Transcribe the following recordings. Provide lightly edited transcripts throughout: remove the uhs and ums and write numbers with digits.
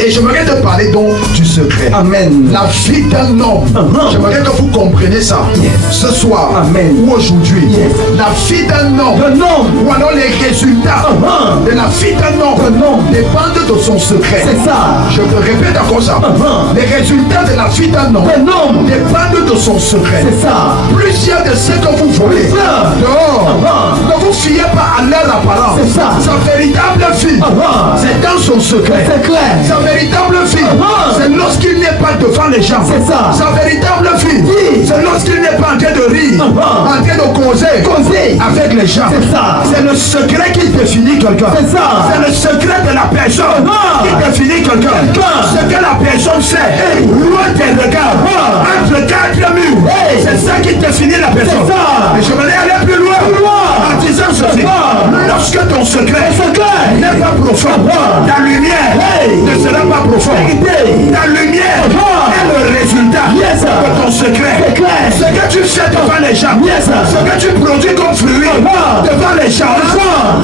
Et j'aimerais te parler donc du secret. Amen. La vie d'un homme. J'aimerais que vous compreniez ça. Ce soir. Amen. Ou aujourd'hui. La vie d'un homme. Ou alors les résultats de la vie d'un homme dépendent de son secret. C'est ça. Je te répète encore ça. Les résultats de la vie d'un homme dépendent de son secret. C'est ça. Plusieurs de ce que vous voyez dehors, ne vous fiez pas à leur apparence. C'est ça. Sa véritable vie, c'est dans son secret. C'est clair. Sa véritable vie, c'est lorsqu'il n'est pas devant les gens. C'est ça. Sa véritable vie, c'est lorsqu'il n'est pas en train de rire, en train de causer avec les gens. C'est ça. C'est le secret qui définit quelqu'un. C'est ça. C'est le secret de la personne qui définit quelqu'un. Ce que la personne fait, loin des regards, entre quatre murs, c'est ça qui définit la personne. Et je vais aller plus loin en disant ceci. Lorsque ton secret n'est pas profond, ta lumière ne sera pas profonde. Ta lumière est le résultat de ton secret. Ce que tu fais devant les gens, ce que tu produis comme fruit devant les gens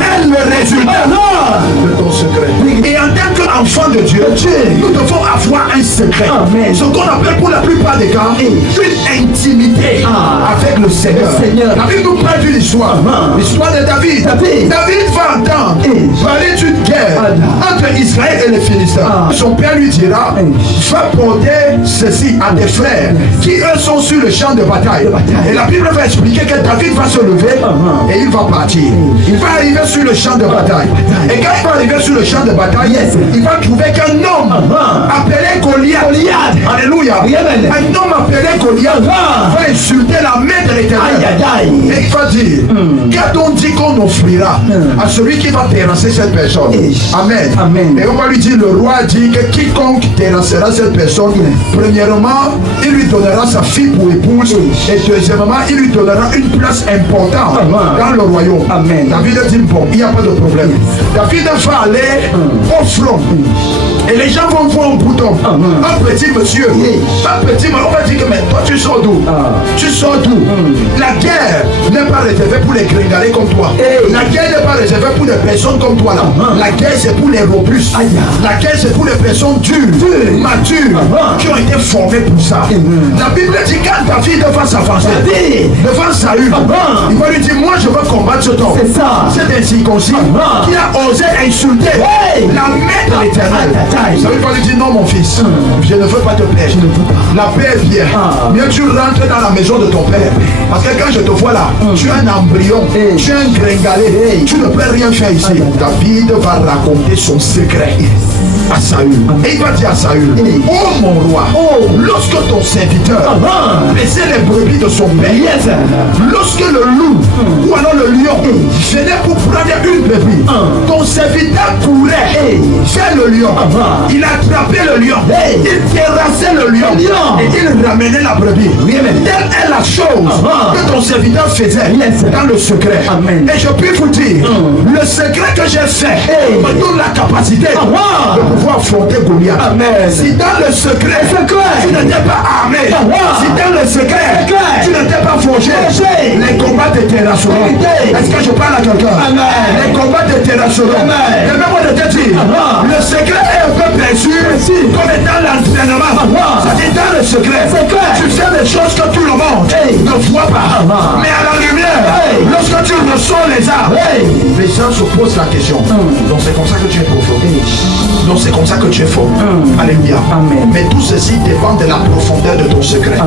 est le résultat de ton secret. Et en tant qu'enfant de Dieu, nous devons avoir un secret. Ce qu'on appelle pour la plupart des cas une intimité avec le Seigneur. La Bible nous parle d'une histoire. L'histoire de David. David va entendre parler d'une guerre entre Israël et les Philistins. Son père lui dira, va porter ceci à tes frères qui eux sont sur le champ de bataille. Et la Bible va expliquer que David va se lever et il va partir. Il va arriver sur le champ de bataille. Et quand il va arriver sur le champ de bataille, il va trouver qu'un homme appelé Goliath. Alléluia. Un homme appelé Goliath va insulter la main de l'Éternel. Et il va dire, qu'a-t-on dit qu'on offrira à celui qui va terrasser cette personne? Amen. Et on va lui dire, le roi dit que quiconque terrassera cette personne, premièrement, il lui donnera sa fille pour épouse. Et deuxièmement, il lui donnera une place importante dans le royaume. David dit, bon, il n'y a pas de problème. David va aller au front. Et les gens vont voir un bouton. Un petit monsieur. Un petit monsieur. On va dire que mais toi tu sors d'où? Tu sors d'où? La guerre n'est pas réservée pour les gringalés comme toi. La guerre n'est pas réservée pour les personnes comme toi là. La guerre c'est pour les robustes. La guerre c'est pour les personnes dures, matures, qui ont été formées pour ça. La Bible dit quand David va s'avancer devant Saül, il va lui dire moi je veux combattre cet homme. Cet incirconcis qui a osé insulter la main de l'Éternel. Saül va lui dire non mon fils, je ne veux pas te plaire. La paix est bien. Mieux tu rentres dans la maison de ton père. Parce que quand je te vois là, tu es un embryon, tu es un gringalé, tu ne peux rien faire ici. David va raconter son secret à Saül. Et il va dire à Saül, oh mon roi, lorsque ton serviteur paissait les brebis de son père, lorsque le loup ou alors le lion venait pour prendre une brebis, ton serviteur courait vers le lion. Il attrapait le lion, il terrassait le lion et il ramenait la brebis. Telle est la chose que ton serviteur faisait dans le secret. Et je puis vous dire, le secret que j'ai fait me donne la capacité de pouvoir affronter Goliath. Si dans le secret tu n'étais pas armé, si dans le secret tu n'étais pas forgé, les combats te terrasseront. Est-ce que je parle à quelqu'un? Les combats te terrasseront. Permets-moi de te dire, le secret est un peu perçu comme étant l'entraînement. C'est-à-dire dans le secret, tu fais des choses que tout le monde ne voit pas. Mais à la lumière, lorsque tu ressens les armes, les gens se posent la question. Donc c'est comme ça que tu es profond. Donc c'est comme ça que tu es fort. Alléluia. Mais tout ceci dépend de la profondeur de ton secret.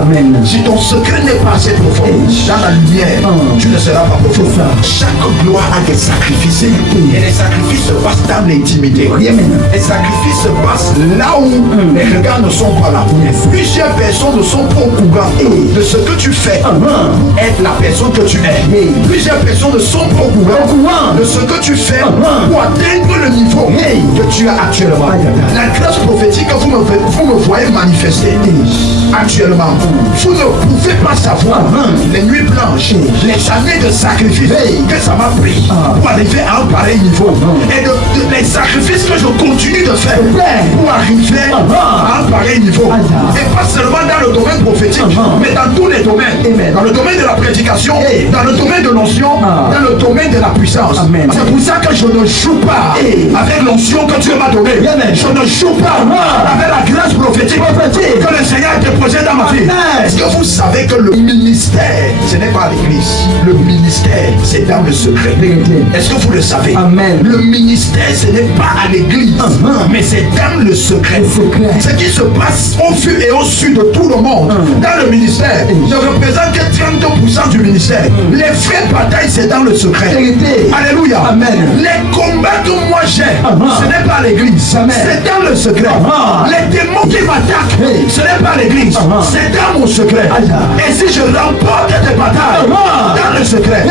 Si ton secret n'est pas assez profond, dans la lumière, tu ne seras pas profond. Chaque gloire a des sacrifices. Et les sacrifices se passent dans l'intimité. Les sacrifices se passent là où les regards ne sont pas là. Plusieurs personnes ne sont pas au courant de ce que tu fais être la personne que tu es. Plusieurs personnes ne sont pas au courant de ce que tu fais pour atteindre le niveau que tu as actuellement. La grâce prophétique que vous me voyez manifester actuellement. Vous ne pouvez pas savoir les nuits blanches, les années de sacrifice que ça m'a pris pour arriver à un pareil niveau. Et les sacrifices que je continue de faire pour arriver à un pareil niveau. Et pas seulement dans le domaine prophétique, mais dans tous les domaines. Dans le domaine de la prédication, dans le domaine de l'onction, dans le domaine de la puissance. C'est pour ça que je ne joue pas avec l'onction que Dieu m'a donnée. Je ne joue pas avec la grâce prophétique que le Seigneur a déposée dans ma vie. Est-ce que vous savez que le ministère, ce n'est pas à l'église. Le ministère, c'est dans le secret. Est-ce que vous le savez? Amen. Le ministère, ce n'est pas à l'église, mais c'est dans le secret. Ce qui se passe au vu et au su de tout le monde dans le ministère ne représente que 32% du ministère. Les vraies batailles, c'est dans le secret. Alléluia. Amen. Les combats que moi j'ai, ce n'est pas à l'église, c'est dans le secret. Les démons qui m'attaquent, ce n'est pas à l'église, c'est dans mon secret. Et si je remporte des batailles dans le secret,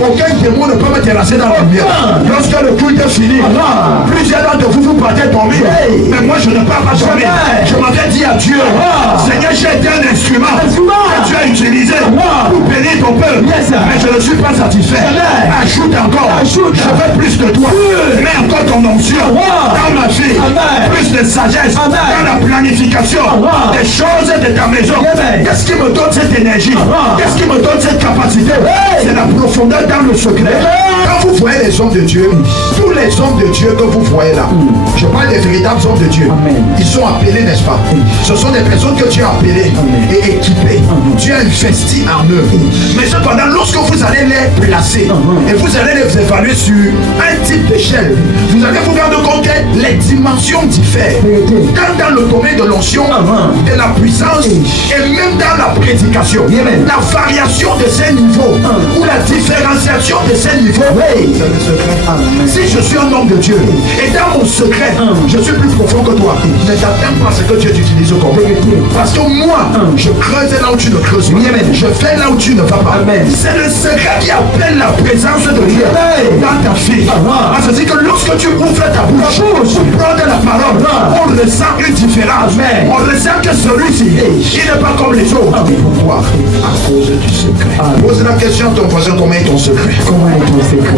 aucun démon ne peut me terrasser dans la lumière. Lorsque le culte est fini, plusieurs d'entre vous partez dormir. Mais moi je ne pars pas dormir. Je m'avais dit à Dieu, Seigneur, j'ai été un instrument que tu as utilisé pour bénir ton peuple. Mais je ne suis pas satisfait. Ajoute encore. Je veux plus de toi. Mets encore ton onction dans ma vie. Plus de sagesse dans la planification des choses de ta maison. Qu'est-ce qui me donne cette énergie? Qu'est-ce qui me donne cette capacité? C'est la profondeur dans le secret. Quand vous voyez les hommes de Dieu, tous les hommes de Dieu que vous voyez là, je parle des véritables hommes de Dieu. Ils sont appelés, n'est-ce pas? Ce sont des personnes que tu as appelées et équipées. Tu as investi en eux. Mais cependant, lorsque vous allez les placer et vous allez les évaluer sur un type d'échelle, vous allez vous rendre compte que les dimensions diffèrent. Quand dans le domaine de l'onction, de la puissance et même dans la prédication, la variation de ces niveaux ou la différenciation de ces niveaux, c'est le secret. Si je suis un homme de Dieu et dans mon secret, je suis plus profond que toi, ne t'attends pas à ce que Dieu t'utilise comme. Parce que moi, je creuse là où tu ne creuses pas. Je fais là où tu ne vas pas. C'est le secret qui appelle la présence de Dieu dans ta vie. C'est-à-dire que lorsque tu ouvres ta bouche pour prendre la parole, on ressent une différence. On ressent que celui-ci, il n'est pas comme les autres. Pourquoi? À cause du secret. Pose la question à ton voisin, comment est ton secret? Comment est ton secret?